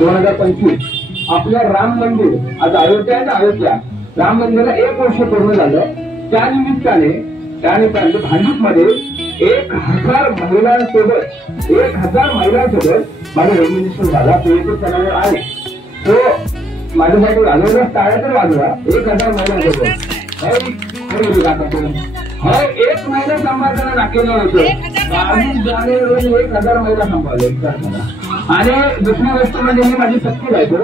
2025 आपल्या राम मंदिर आज अयोध्या राम मंदिराला 1 वर्ष पूर्ण झालं. त्या निमित्ताने भांडूपमध्ये 1000 महिलांसोबत माझा रमिनेशन झाला. तो एक चॅनल आहे तो माझ्यासाठी वाजवला, टाळ्या तर वाजवा. 1000 महिलांसोबत एक महिला सांभाळताना दाखवलं होतं. 22 जानेवारी 1000 महिला सांभाळल्या. आणि दुसरी गोष्ट म्हणजे मी माझी सख्खी बायको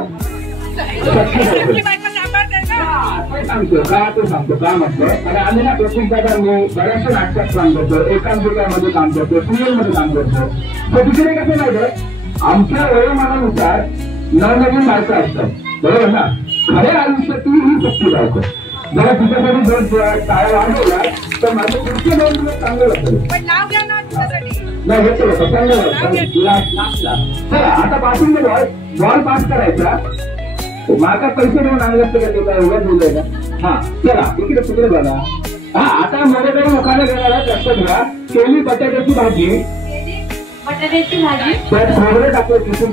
सांगतो का म्हटलं. आणि आम्ही ना प्रसिद्धाचा मी बऱ्याचशा नाटकात काम करतो, एकांकिकामध्ये काम करतो, सिरियल मध्ये काम करतो. तर तिकडे कसं माहिती आमच्या वयोमानानुसार नवनवीन बायका असतात, बरोबर ना. खऱ्या आयुष्यातील ही सख्खी बायको जरा तिच्यासाठी जर टाळ्या वाजवला तर माझं पुढचे 2 दिवस चांगलं लागतं. नाही घेतो चला आता पासून बॉल पास करायचा. माझा पैसे देऊन आणलं असतं का ते काय उभ्या दिलंय का. हा चला इकडे तिकडे बघा. हा आता माझ्याकडे लोकांना घेणार लक्षात घ्या. केली बटाट्याची भाजी त्यात खोबरं टाकलं किसून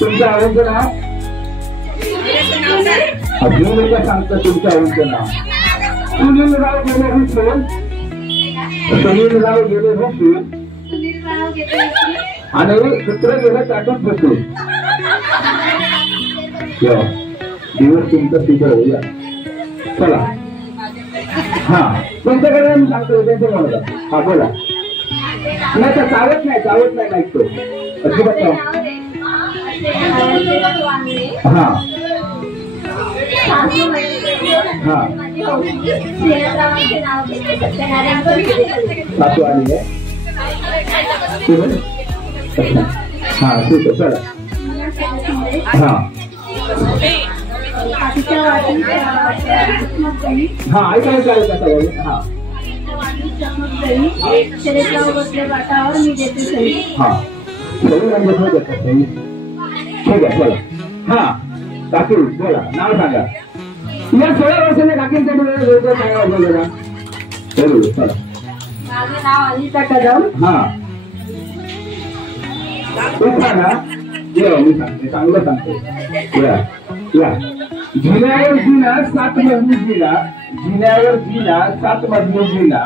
तुमच्या आवडीचं नाव अजून एकदा सांगतो. तुमच्या आवडीचं नाव सुनीलराव गेले हुसून, सुनीलराव गेले हुसून आणि कुत्र गेलं चाटून बसून. दिवस तुमचं तिथं होऊया. चला हा तुमच्याकडे मी सांगतो त्यांचं म्हणत. हा बोला. नाही तर चावत नाही ऐकतो अजिबात. हा सासू आली आहे. हा ठीक आहे चला. हा हा ऐकायचं हा हा ठीक आहे चला. हा काकी बोला नाव सांगा. या 16 वर्षाने काकींसाठी काय वाजवलेला चला. माझं नाव अनिता कदम. हा सांगा. मी सांगते चांगलं सांगते. या जिन्यावर जिना 7 मजली जिना, जिन्यावर जिना 7 मजली जिना,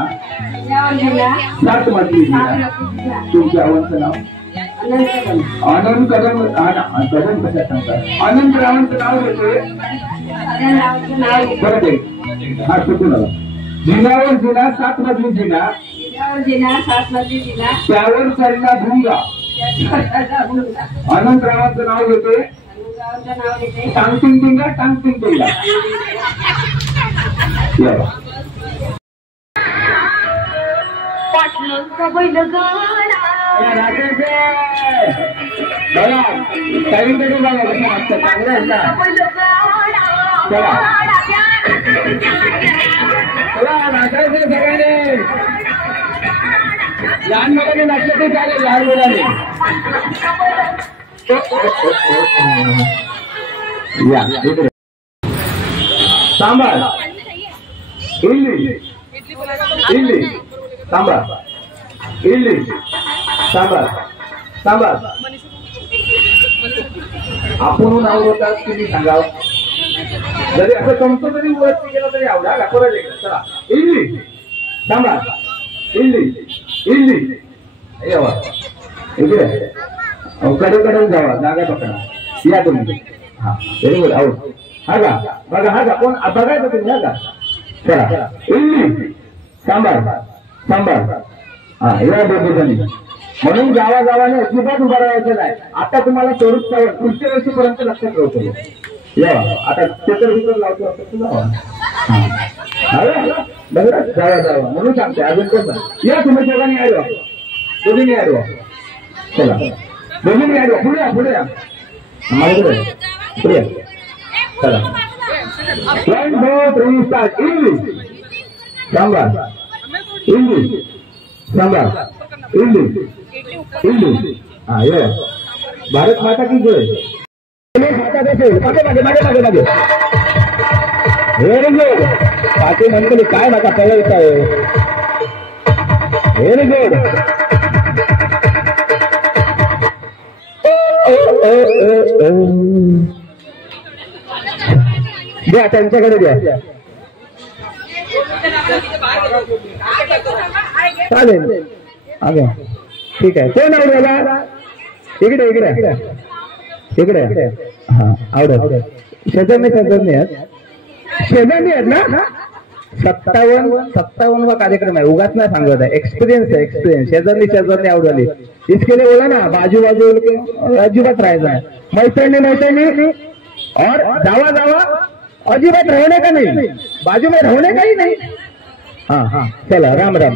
7 मजली जिना. तुमच्या आवडचं नाव आनंद कदम. कदम कशा सांगतात. अनंत रावांचं नाव घेतोय परत एक. हा चुकून आला. जिन्यावर जिना 7 मजली जिना, त्यावर चढला भुंगा. अनंत रावांचं नाव घेतोय टांगटिंग टिंगा टांगटिंग टिंगा. सगळ्यांनी लहान मुलाने नाचलं ते चालेल. लहान मुलाने सांबार इडली इडली सांबार इडली सांबार सांबार. आपण नाव होतात तुम्ही सांगाव. जरी असं समजतो तरी ओळख केलं तरी आवडा दाखवला जाईल. चला इडली सांबार इडली इडली. इकडे कडे जावा जागा पकडा. या तुम्ही. हा व्हेरी गुड. आऊट. हा का बघा. हा का कोण बघायचं तुम्ही. हा का चला इडली सांबार सांबार. हा या दोघी. म्हणून गावागावाने अजिबात उभा राहायचं नाही. आता तुम्हाला पुढच्या वर्षीपर्यंत लक्षात ठेवतो. या आता पेपर बिपर लावतो बघा. जावा म्हणून सांगते अजून कसं. या तुम्ही दोघांनी आलो दोघींनी आलो. चला दोघींनी आलो. पुढे या माझ्याकडे पुढे. चला 1 2 3 स्टार्ट. इडली सांबार इडली सांबार इडली इडली. हा ये भारत माता की जय. Very good. पाठी मंडळी काय नका कळत आहे. Very good. द्या त्यांच्याकडे द्या. चालेल अगं ठीक आहे. कोण आवडेला इकडे इकडे इकडे. हा आवडेल. शेजारने आहेत ना. 57वा कार्यक्रम आहे. उगाच नाही सांगत आहे. एक्सपिरियन्स आहे एक्सपिरियन्स. शेजारनी आवडली. इसके लिए बोला ना बाजू अजिबात राहायचं आहे. मैत्रिणी और जावा अजिबात रहने का नहीं. बाजू में रहने का ही नहीं. हाँ चला राम राम.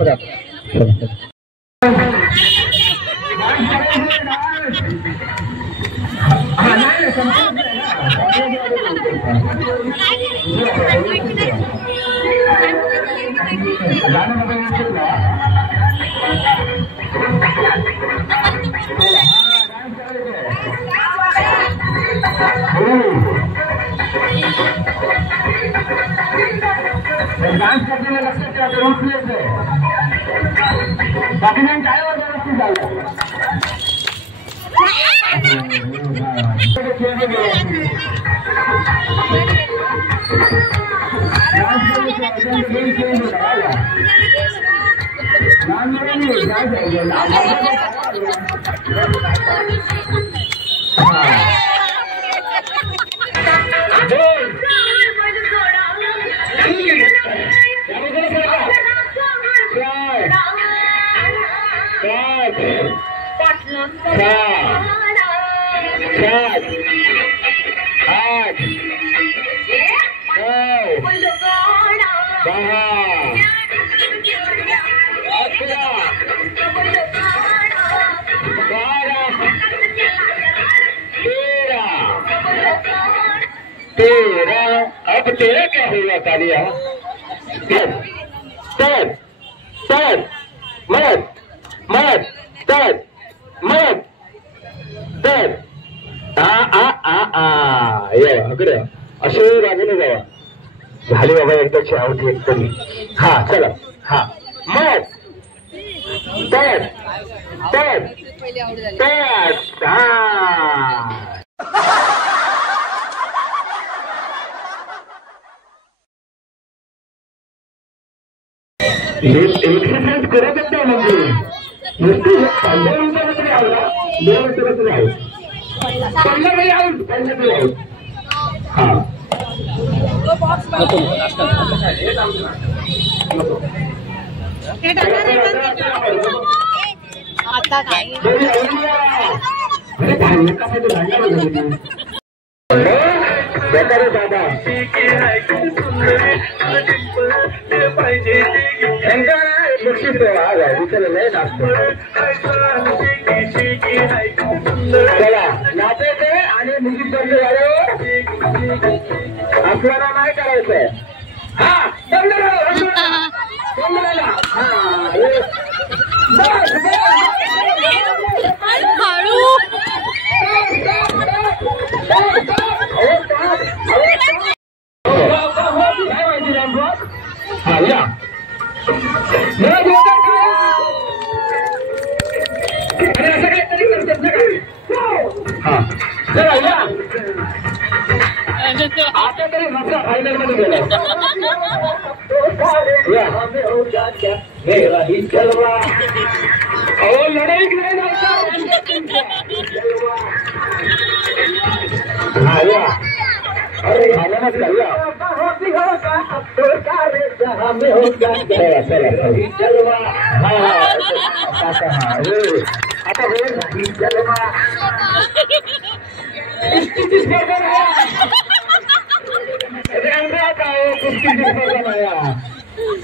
डांस करने में लक्ष्य क्या रूटलेस है. बाकी जण काय व्यवस्थित झालं. अब तेरा क्या हुआ तालिया. इकडे असे बाजूने जावा. झाली बाबा एकदाची आवडली एक तरी. हा चला. हा मत एक्सरसाइज करतच नाही म्हणजे नुसती 15 मिनिटाला तरी आवडला. 2 मिनिटाला तरी आहोत. संध्याकाळी आहोत. संध्याकाळी आहोत. हा आता काय बेकार दादा बक्षीस लय लागतो. चला नाचायचंय आणि म्युझिक बंद झालं. आपल्याला नाही करायचंय. हा बंद झाला. आता तरी मसला फायनल मध्ये गेला. लढाई अरे खाना चला. आता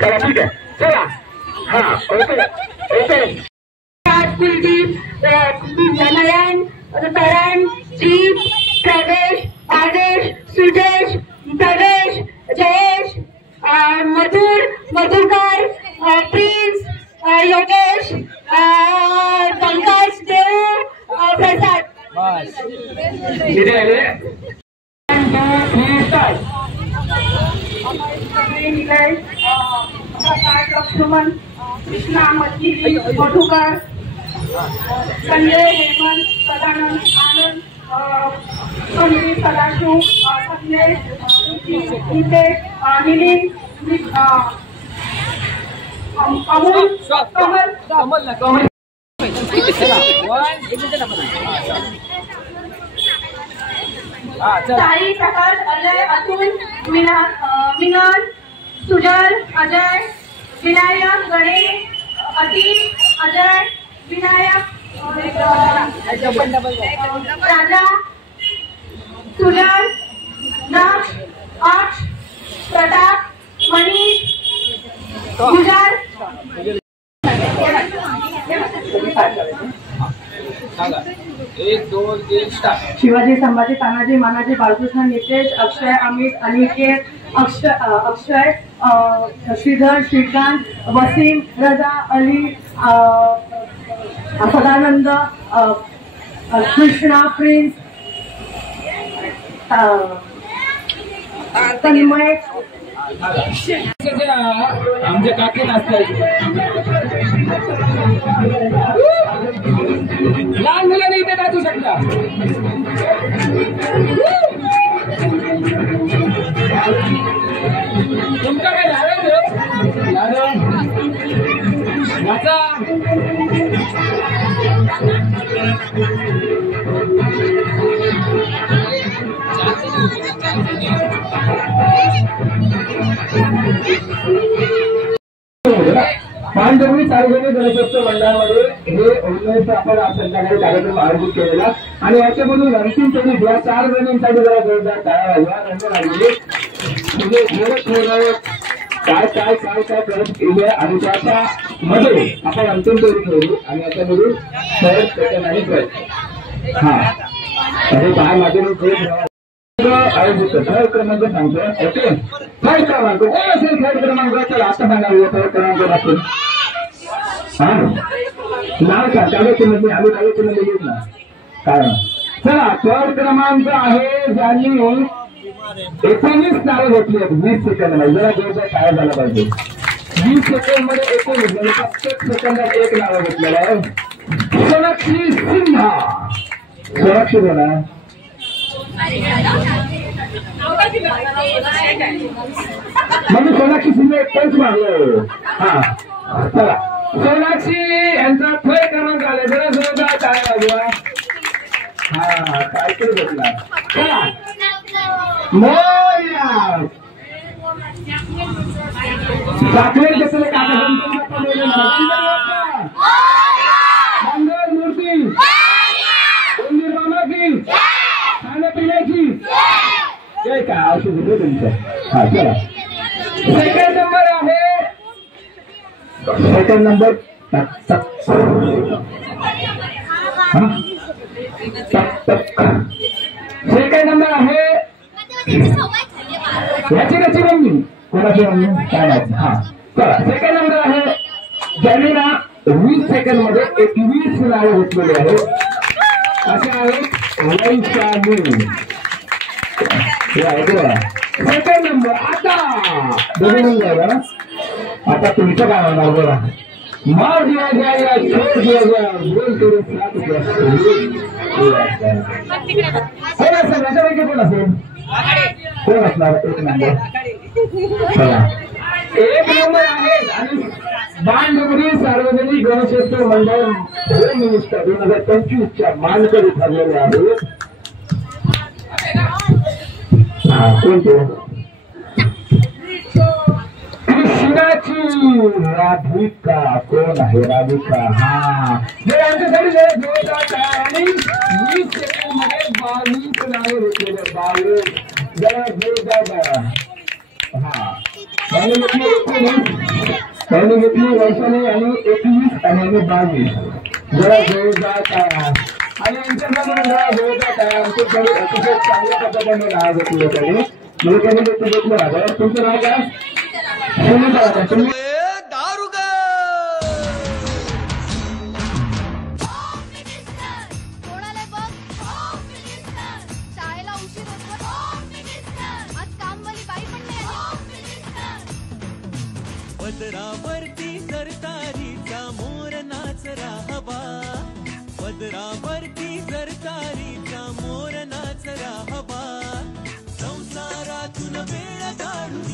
चला ठीक आहे. चला हा ओके. कुलदीप नयन करण दीप प्रवेश आदेश सुदेश प्रवेश जयेश मधुरकर प्रिंस योगेश पंकज देव प्रसाद. लक्ष्मण कृष्णा मधुकर संजय हेमंत सदानंद आनंद संदीप सदाशिव संदेश नितेश निलिन अमोल कमल साई प्रकाश अजय अतुल मिनल सुजल अजय विनायक गणेश अतीक अजय विनायक राजा सुजल नक्ष अक्ष प्रताप मनीष गुजर शिवाजी संभाजी तानाजी मानाजी बाळकृष्ण नितेश अक्षय अमित अनिकेत अक्षय श्रीधर श्रीकांत वसीम रजा अली सदानंद कृष्णा प्रिन्स तन्मय आमच्या काकी नसतात लहान मुलांनी इथे नाचू शकता तुमचं काय झालं नाचा पांडवी सार्वजनिक गणेशोत्सव मंडळामध्ये हे 19 आपण आज संध्याकाळी कार्यक्रम आयोजित केलेला आणि याच्यामधून अंतिम फेरीत या 4 जणींसाठी जरा जोरदार टाळ्या वाजवा रंग लागले काय काय काय काय करत गेले आणि त्याच्या मध्ये आपण अंतिम फेरी घेऊ आणि याच्यामधून थर्ड सेकंड आणि फर्स्ट हा अरे काय माझे आयोजित थर्ड क्रमांक सांगतो ओके थर्ड क्रमांक कोण असेल थर्ड क्रमांकाचा लास्ट सांगावं थर्ड क्रमांक असेल हा नाव का चालू चिन्ह आम्ही चालू चिन्ह लिहित ना कारण चला थर्ड क्रमांक आहे ज्यांनी 19 नावं घेतली आहेत 20 सेकंद मध्ये जरा जोरदार काय झाला पाहिजे 20 सेकंड मध्ये 19 म्हणजे प्रत्येक सेकंदात एक नाव घेतलेलं आहे सोनाक्षी सिन्हा सोनाक्षी बोला म्हणजे सोनाक्षी सिन्हा एक पंच मागलो हा चला सोनाक्षी यांचा थर्ड क्रमांक आला जरा जोरदार काय वाजवा हा काहीतरी घेतला चला मोर्या साखरेल घेतले काका मंगल मूर्ती मंदिर मामाची खाण्यापिण्याची काय काय औषध होते तुमचं हा चला सेकंड नंबर आहे सेकंड नंबर सेकंड नंबर आहे याची कशी मम्मी कोणाची मम्मी काय माहिती हा चला सेकंड नंबर आहे ज्यांनी ना 20 सेकंड मध्ये 21 नावे घेतलेली आहेत असे आहेत वैशाली सेकंड नंबर आता दोन नंबर आता तुमचं काय होणार बघा मार दिया गया या छोड़ दिया गया बोल तेरे साथ कोण असेल याच्यापैकी कोण असेल कोण असणार एक नंबर चला एक नंबर आहे आणि बाणडुगरी सार्वजनिक गणेशोत्सव मंडळ होम मिनिस्टर 2025च्या मानकरी ठरलेले आहेत हा कोणते कृष्णाची राधिका कोण आहे राधिका हा जे आमच्यासाठी जोरदार आणि 20 सेकंड मध्ये 22 नावे घेतलेले 22 जरा जोरदार हा त्यांनी घेतली वैशाली आणि 21 आणि 22 जरा जोरदार आणि यांच्याकडून जरा जोरदार आमच्याकडे अतिशय चांगल्या पद्धतीने नाव घेतलं त्यांनी म्हणजे त्यांनी घेतलं राजा तुमचं नाव काय पदरावरती सरतारीचा मोर नाचरा हवा पदरावरती जर तारीचा मोर नाचला हवा संसारातून वेळ काढून